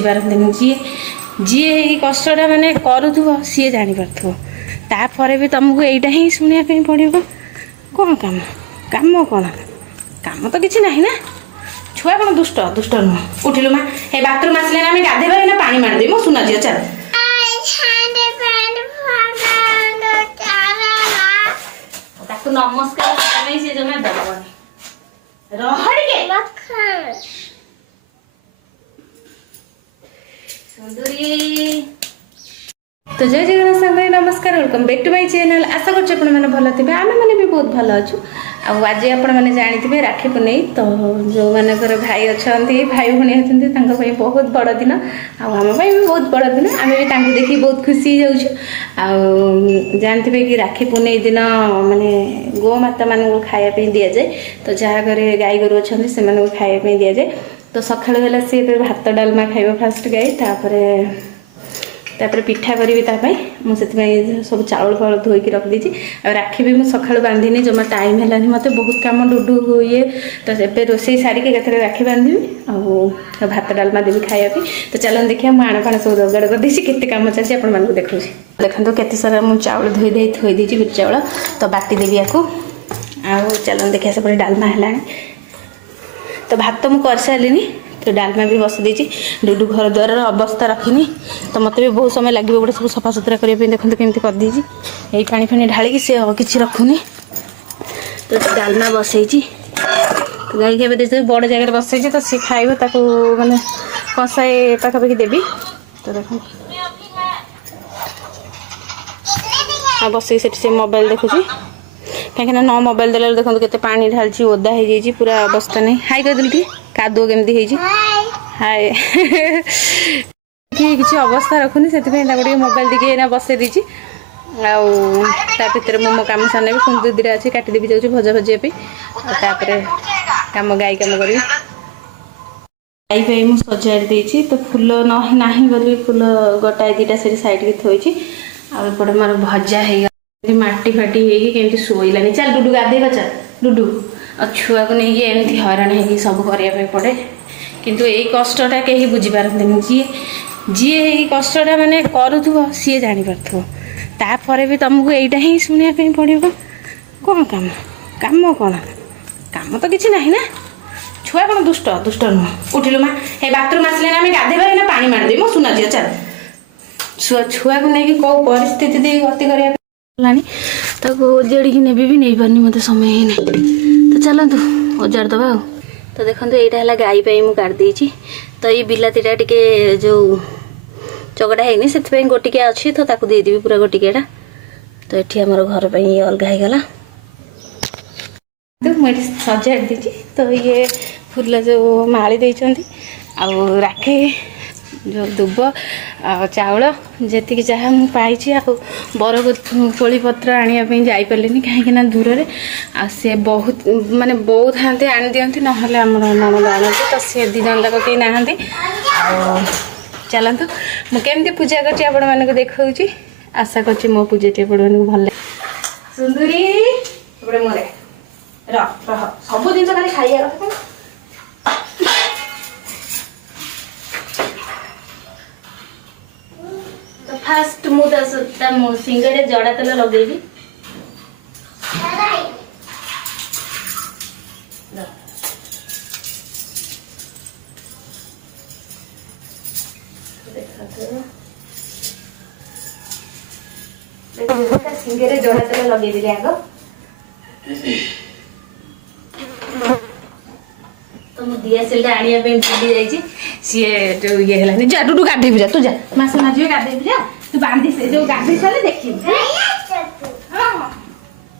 बुझीपारती जी जी कष्टा माने करूथुव सी जानी पारथुव तापर भी तुमको यहीटा ही शुणा पड़ो कौन काम काम कौन काम तो किसी ना ना छुआ कौन दुष्ट दुष्ट नुह उठिलु माँ हे बाथरूम आसले आम गाधेबा ना पानी मारिदेवी मो सुना झील चल नमस्कार से जमा दबनी सुंदरी तो जय जगन्नाथ सांगे नमस्कार welcome back to my channel आशा करछ आपण माने भलो थिबे आमे माने भी बहुत भलो अछु आ आज आपण माने जानिथिबे राखी पुनेई तो जो मानकर भाई अछंती भाई भणी अछंती तांको पई बहुत बड़ दिन आ हम पई भी बहुत बड़ दिन आमे भी तांको देखि बहुत खुशी जाउछु आ जानिथिबे कि राखी पुनेई दिन माने गो माता माने को खाया पे दिया जाय तो जहा घरे गाय गरु अछंती से माने को खाया पे दिया जाय तो सखाळ होला से भात डालमा खाइबो फास्ट गाय तापर पिठा करी मुझे सब चाउल फाउल धोईकी रख दी राखी भी मुझे सका बांधीनी जमा टाइम है मत बहुत कम डुडू ये तो ए रोसे सारिके राखी बांधि आ भात डालमा देवी खायापी तो चलो देखिए मुझे आण फाण सब जोगाड़ कर देसी केते काम चलती आपको देखो देखो केते सारा मुझे चाउल धोई दे थोई देछि बिट चाउल तो बाटी देवी या चलो देखिए सब डालमा है तो भात तो मुझे कर सारे तो डालमा भी बस देती डुडू घर द्वार अवस्था रखनी तो मत भी बहुत समय लगे गोटे सब सफा सुतरा करने देखते केमती कर देती यही पानी फानी ढाली सी किसी रखुनी तो डालमा बसई गाई के देखते बड़ जगह बसई तो सी खाइब ताको माने कसाए पाखापाखि देवी तो देख बसई से मोबाइल देखुची कहीं न मोबाइल देला देखो केते पानी ढालची ओदा हो जाइए पूरा अवस्था नहीं हाई कर दिल कादुओ केमती हाय किसी अवस्था रखुनी से मोबाइल देखिए ना बसई दीची आर मो कम सामने भी सुंदर दीटा अच्छी काटिदेवी जाऊँ भजा भजापी कम गाई कम करी गाई पे मुझे सजाड़ देती तो फूल ना बोली फूल गोटाए दीटा से साइड की थोड़ी आउट मोर भजा है माटी फाटी होती शोलानी चल डुडू गाधेगा चल डुडू और छुआ को नहीं एमती हैरान है सब करने पड़े किंतु यही कष्टा कहीं बुझीपारती जी जी कष्टा माने करूथुव सी जानी पारथुव तापर भी तुमको यहीटा ही शुणा पड़ो कौन काम काम कौन काम तो किसी ना ना छुआ कौन दुष्ट दुष्ट नुह उठिलु माँ हे बाथरूम आसले आम गाधेबा ना पानी मारिदेवी मो सुना झील चल छुआ को लेकिन कौ परिस्थिति दे गति कर ओजाड़ी ने भी नहीं पारनी मत समय ही नहीं तो चलतु ओजाड़ दबा तो देखो यहाँ है गाई मुझे काटिदेची तो ये बिलातीटा टे जो चगड़ा है से गोटिकिया अच्छी तो ताकू देदेवी पूरा गोटिकियाटा तो ये आम घर पर अलग होगला तो मुझे सजाड़ देती तो ये फूल जो माली देती राखी जो दुब चाउल जी जहाँ मुझे बर कोली पत्र आने जापारे कहीं दूर में सी बहुत माने बहुत हाथी आनी दिखती ना ननद आनती तो सी दी जन जाक कहीं ना चलतु मुझे पूजा कर देखा आशा कर मो पूजा आपण भल सुंदरी मोरे रह सब जिन खाली खाइया फास्ट मुझे सिंगरे जड़ा तेल लगेबी सिंगरे जड़ा तेल लगेबी आग तो मु दियासिलटा आनिया पे भूली जाइए सी जो ये है जा डुडू गाधेबी जा तू जा मास माझी गाधेबी जा तू बांधी से जो गाधी सारे देखी रह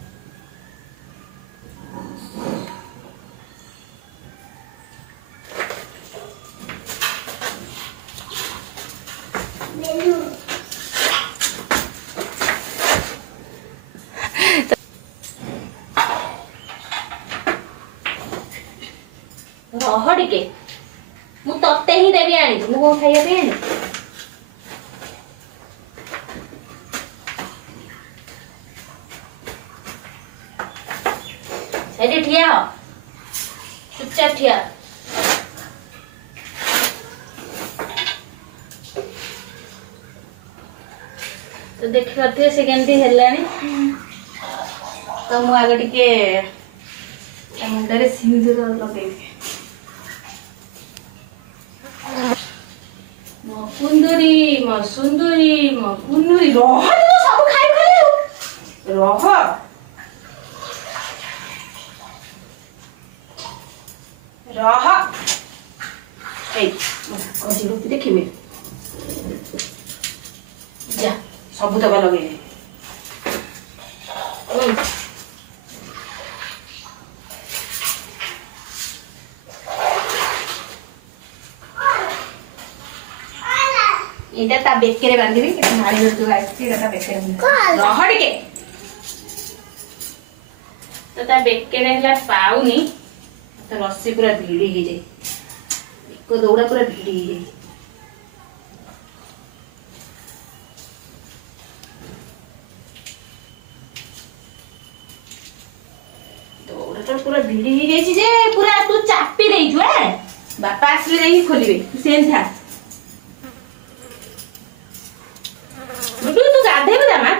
टिके मु तते ही देवी आनी मु को खाइया पे आनी सेठी ठिया हो चुपचाप ठिया तो देखि पारे से केमती हेलानी तो मु आगे टिके मुंडे सिंदूर लगे मो कुंदुरी मो सुंदरी मो कुंदुरी रह तो सब खाई खाई रह रह ए कजी रूपी देखिबे जा सब दबा लगे इटा ता बेकरे बांधिबी के मारी जो आइछि एटा बेकरे रह टिके तो ता बेकरे हला पाउनी तो रस्सी पूरा भिड़ी ही जाए एक दौड़ा पूरा भिड़ी ही जाए दौड़ा तो पूरा भिड़ी ही जाए जे पूरा तू चापी देई छु ए बापा आसले नहीं खोलिबे तू सेन था बुटू तू गाधे बजा मा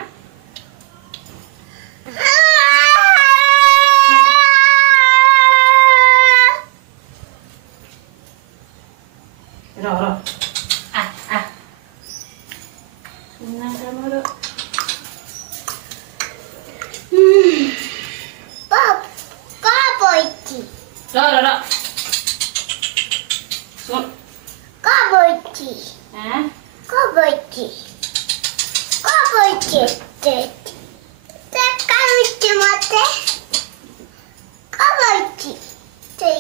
रो रो आ आ सुना हमरो पाप का बोइची रो रो रो सुन का बोइची हां का बोइची ते का बोइची मते का बोइची ते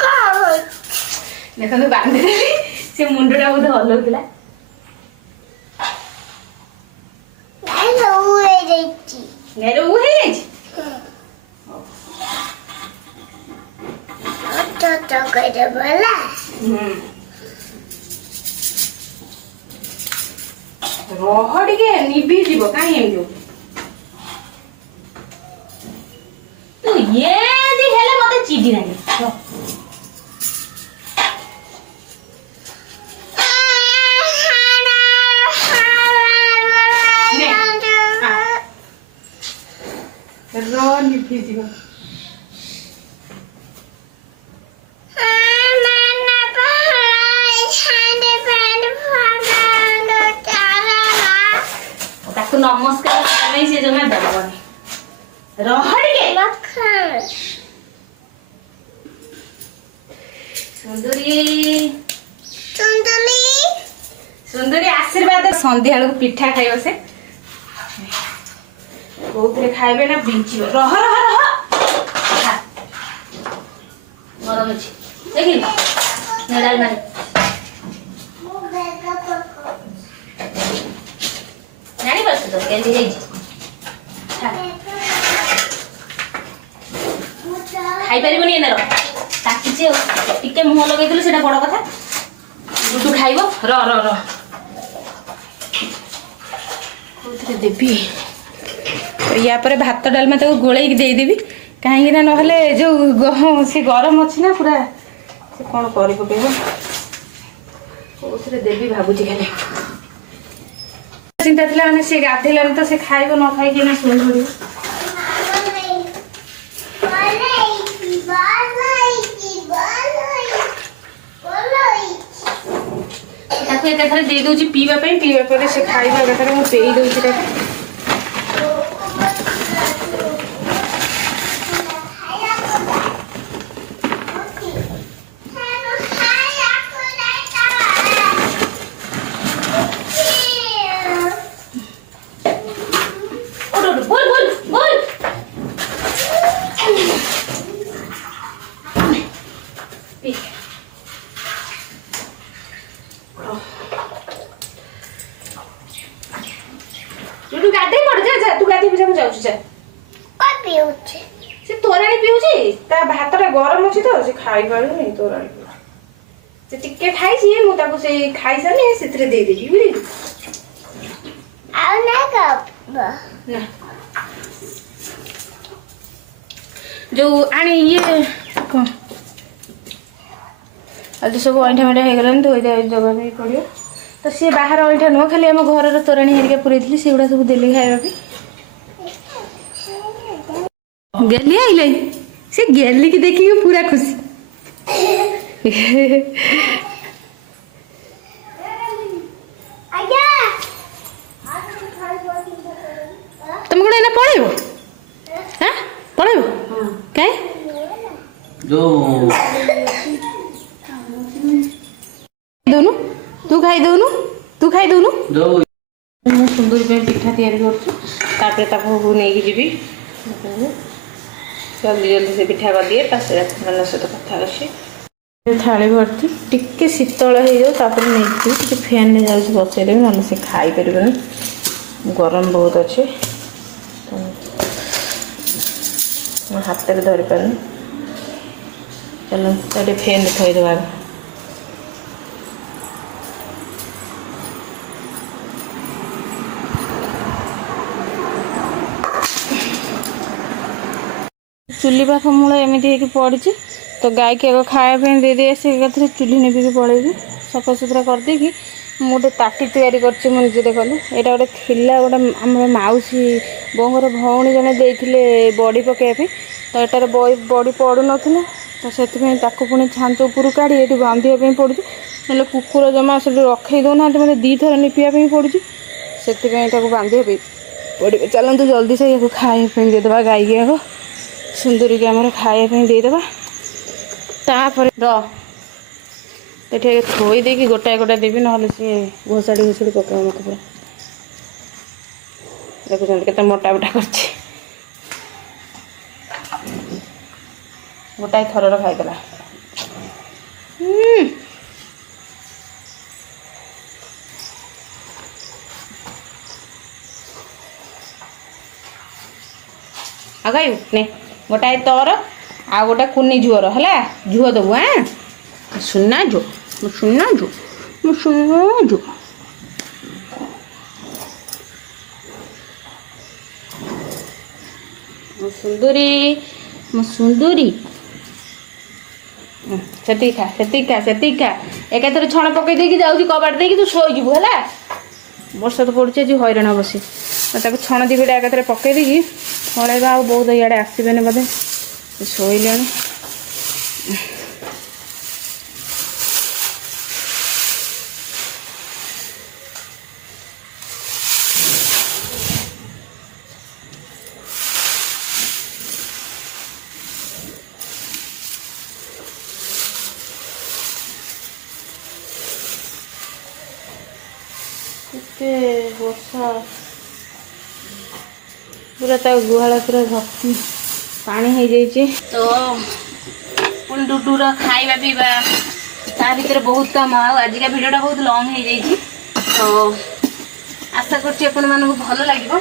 का बोइची देखो तो बांधे से मुंडटा बोधे हलौला हेलो उए जाइची गैर उ हे जाइछि तो करे बोला रह टिके निभि जीव काई एमजो तू ये दी हेले मते चिडी नाही रो निभि जीव ताकू नमस्कार नहीं से जमा दबनी रह टिके सुंदरी सुंदरी आशीर्वाद संध्या बेलू पिठा खाइब से कोउतरे खाइबे ना बिंचिबे रह रह रह गरम अछि देखि नेडाल मारे नानी बस तो केंदी जाई खाई परिबनी एनरो ताकिचे टिके मुह लगे दिलु सेटा बड़ कथा गुडू खाइबो र र र कोथरे देबी या पर भात डालमा ताको गोळेई दे देबी काहे ना नहले जो से गरम अछि ना पूरा से कोन करि पकेबो कोथरे देबी भाबुची खाली चिंता थिला माने से गाधेलान तो से खाइबो न खाइ के ना सोई पड़िबो ताको एका थारे दे दोची पीवा पर से खाइबा एका थारे मु पेई दोची ताको तू गाधे पड़ जा जा तू गाधे बुझा जाऊ जा का पिउचे से तोराणी पिउची ता भातटा गरम अछि तो से खाइ पारु नै तोराणी से टिके खाइ छी मु ताको से खाइ सने सेतरे दे देबी बुझली आ ना का ना जो आनी ये कोन आज सब अंठा मेठा हे गलन धोई दे जगह नहीं पड़ियो तो सी बाहर अईठा नुह खाली आम घर तोराणी हेरिका पूरी सेगुड़ा सब देली खाଇବା गेली आइले से गेली की देखी पूरा खुशी तुम कौन एना पळेबो हां पळेबो काई जो दोनु तू खाई दोनु जो ମୁଁ ସୁନ୍ଦରୀ ପାଇଁ ପିଠା ତିଆରି କରୁଛୁ ତାପରେ ତାକୁ ନେଇକି ଯିବି ଜଲ୍ଦି ଜଲ୍ଦି ସେ ପିଠା କରିଦିଏ ତା ସହିତ କଥା ଅଛି थाली भर्ती टिके शीतल हो तापर नहीं फैन में जाऊँ बसईदेवी ना से खाईपर गरम बहुत अच्छे हाथ में धरी पार चलो फैन थईदे चुली पाख मूल एमती पड़ी तो गाय के खायापी दे दे आसे चुली निबिकी पड़ेगी सफा सुतरा करदे कि गोटे ताटी तैयारी कर मुझे देखल यहाँ गोटे थिला गोटे आम मौसी बोर भौणी जने देते बड़ी पकड़ापी तो यार बड़ी पड़ू नाला तो से पुणी छांच उपरू काढ़ी ये बांधापी पड़ू ना कुकुर जमा से रखे दौना मतलब 2 थर निपियापी पड़ू से बांधापी पड़े चलते जल्दी से खायापी देदेबा गाई के सुंदरी के आम खायापी देदेबा तापर ये थोई दे कि गोटाए गोटाए देवी ना सी घोषाड़ी घोषाड़ी पका मत पूरा देखुं के मोटा मोटा कर गोटाए थर खाईदेला आगायु ने गोटाए तोर आ गोटा कुनी झुअर है झुଅ देबू हाँ सुना जो सुना जो सुंदरी सुंदरी से खा एक छण पकई देकी जाऊँ कबाट देकी तू शोईबू है वर्षा तो पड़े आज हैरान बसी छण दिगटा एक पकई देकी पलैबा बहुत इे आसबे बोधे शोले वर्षा पूरा गुहाल पूरा भर्ती पानी हो जाइए तो पुणी डुडूर खाଇବା पीवा ता भीतर बहुत कम आजिका भिडियोटा बहुत लंग हो जाइए तो आशा करछि आपण मानकु भल लागिबो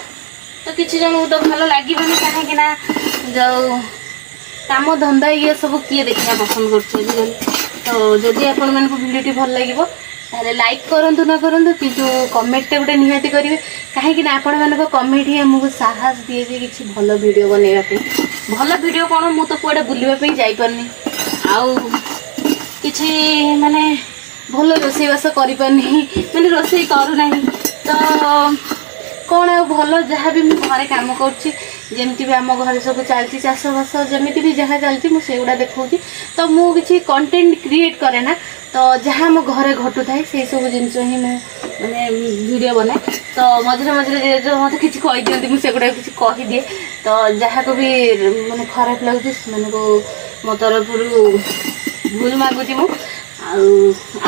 तो किछि जन तो भल लागिबोनी काहे ना जो काम धंदा ये सब किए देखा पसंद कर तो जदि आपण मानकु भिडियोटी भल लागिबो ताले लाइक करंतु ना करंतु किंतु कमेंट गोटे निहाती करेंगे कहीं आपण मान कमेंट ही आमको साहस दिए जे किसी भल वीडियो बनवाई भल वीडियो कौन मु तो कौटे बुलवाई जापरनी आउ किसी माने भल रोसईबास कर माने रोसई करूना तो कौन आ भल जहाँ भी मुझे घरे कम करमती भी आम घर सब चलती चाष बास जमी भी जहाँ चलती मुझेगुड़ा देखा तो मुझे कंटेंट क्रिएट करे ना तो जहाँ मो घरे घटू थाए से सब जिनस ही मैंने वीडियो बनाए तो मझे मझे जो मत किसी कही दिखती मुझे किसी कहीदिए तो जहाँ को भी मैंने खराब लगुच से मो तरफ भूल मागुची मु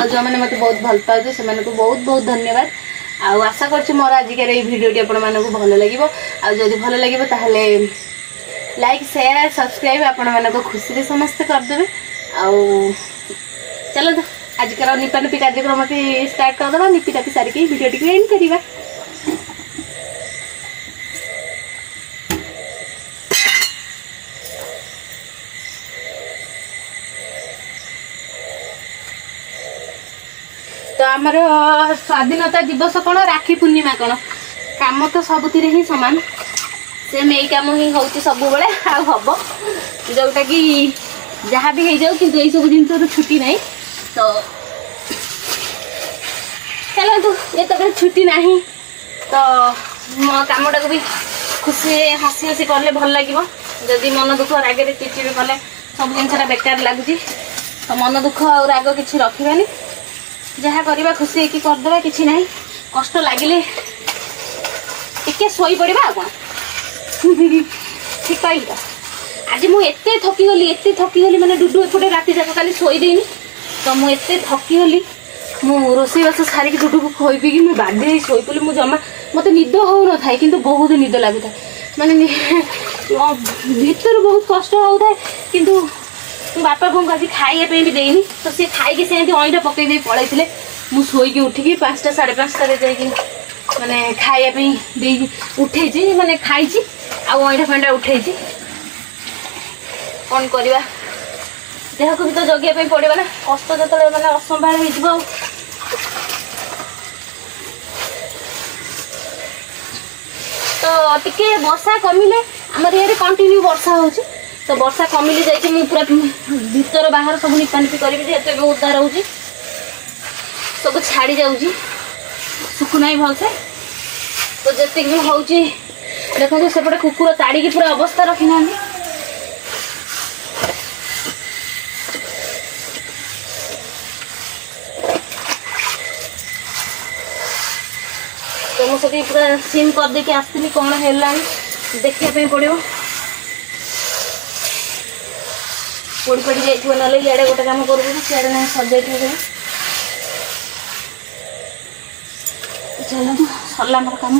जो मैंने मत बहुत भल पाते से बहुत बहुत धन्यवाद आउ आशा कर मोर आजिकार ये भिडियोटी आपण मानक भल लगे आदि भल लगे ताहले लाइक शेयर सब्सक्राइब आपण मानक खुशी समस्ते करदे आउ चलो तो आजिकार निपा निपी कार्यक्रम स्टार्ट करदे निपी टापी सारिक भिडियोटी को एंड करवा तो आमर स्वाधीनता दिवस कौन राखी पूर्णिमा कौन काम तो सबुति ही सामान सेम यही कम ही हूँ सब बड़े हम जोटा कि जहाँ भी हो जाऊ कि सब जिन छुट्टी नहीं तो चलो ଚାଲନ୍ତୁ ଯେତେବେଳେ ଛୁଟି ନାହିଁ ତ ମୋ କାମଟାକୁ ବି ଖୁସି ହସି ହସି କଲେ ଭଲ ଲାଗିବ। ଯଦି ମନ ଦୁଃଖ ରାଗରେ ଚିଚିବି କଲେ ସବୁ ଜିନିଷଟା ବେକାର ଲାଗୁଛି। ତ ମନ ଦୁଃଖ ଆଉ ରାଗ କିଛି ରଖିବାନି, ଯାହା କରିବା ଖୁସି ହେଇକି କରିଦେବା, କିଛି ନାହିଁ। କଷ୍ଟ ଲାଗିଲେ ଟିକେ ଶୋଇପଡ଼ିବା ଆଉ କ'ଣ। ଠିକ୍ କହିଲି ତ। ଆଜି ମୁଁ ଏତେ ଥକିଗଲି ମାନେ ଡୁଡୁ ଏପଟେ ରାତି ଯାକ କାଲି ଶୋଇ ଦେଇନି। ତ ମୁଁ ଏତେ ଥକିଗଲି, ମୁଁ ରୋଷେଇବାସ ସାରିକି ଡୁଡୁକୁ ଖୋଇ ପିଇକି ମୁଁ ବାଧ୍ୟ ହେଇ ଶୋଇପଡ଼ିଲି। ମୁଁ ଜମା ମୋତେ ନିଦ ହେଉନଥାଏ କିନ୍ତୁ ବହୁତ ନିଦ ଲାଗୁଥାଏ, ମାନେ ଭିତରୁ ବହୁତ କଷ୍ଟ ହେଉଥାଏ। କିନ୍ତୁ ବାପା ବୋଉଙ୍କୁ ଆଜି ଖାଇବା ପାଇଁ ବି ଦେଇନି, ତ ସେ ଖାଇକି ସେମିତି ଅଇଁଠା ପକେଇ ଦେଇ ପଳେଇଥିଲେ। ମୁଁ ଶୋଇକି ଉଠିକି 5ଟା 5:30ରେ ଯାଇକି ମାନେ ଖାଇବା ପାଇଁ ଦେଇକି ଉଠେଇଛି, ମାନେ ଖାଇଛି ଆଉ ଅଇଁଠା ଫଇଁଠା ଉଠେଇଛି। କ'ଣ କରିବା, ଦେହକୁ ବି ତ ଜଗିବା ପାଇଁ ପଡ଼ିବ ନା। କଷ୍ଟ ଯେତେବେଳେ ମାନେ ଅସମ୍ଭାଳ ହେଇଯିବ ଆଉ। ତ ଟିକେ ବର୍ଷା କମିଲେ, ଆମର ଇଆଡ଼େ କଣ୍ଟିନ୍ୟୁ ବର୍ଷା ହେଉଛି। ତ ବର୍ଷା କମିଲେ ଯାଇକି ମୁଁ ପୁରା ଭିତର ବାହାର ସବୁ ନିପାନିପି କରିବି। ଯେହେତୁ ଏବେ ଓଦା ରହୁଛି, ସବୁ ଛାଡ଼ି ଯାଉଛି, ଶୁଖୁନାହିଁ ଭଲସେ। ତ ଯେତିକି ବି ହେଉଛି ଦେଖନ୍ତୁ, ସେପଟେ କୁକୁର ତାଡ଼ିକି ପୁରା ଅବସ୍ଥା ରଖିନାହାନ୍ତି। ତ ମୁଁ ସେଠି ପୁରା ସିମ୍ କରିଦେଇକି ଆସିଥିଲି, କ'ଣ ହେଲାଣି ଦେଖିବା ପାଇଁ ପଡ଼ିବ। ପୋଡ଼ି ପଡ଼ି ଯାଇଥିବ, ନହେଲେ ଇଆଡ଼େ ଗୋଟେ କାମ କରୁଛୁ, ସିଆଡ଼େ ନାହିଁ ସଜାଇଥିବ ସବୁ। ଚାଲନ୍ତୁ, ସରିଲା ଆମର କାମ।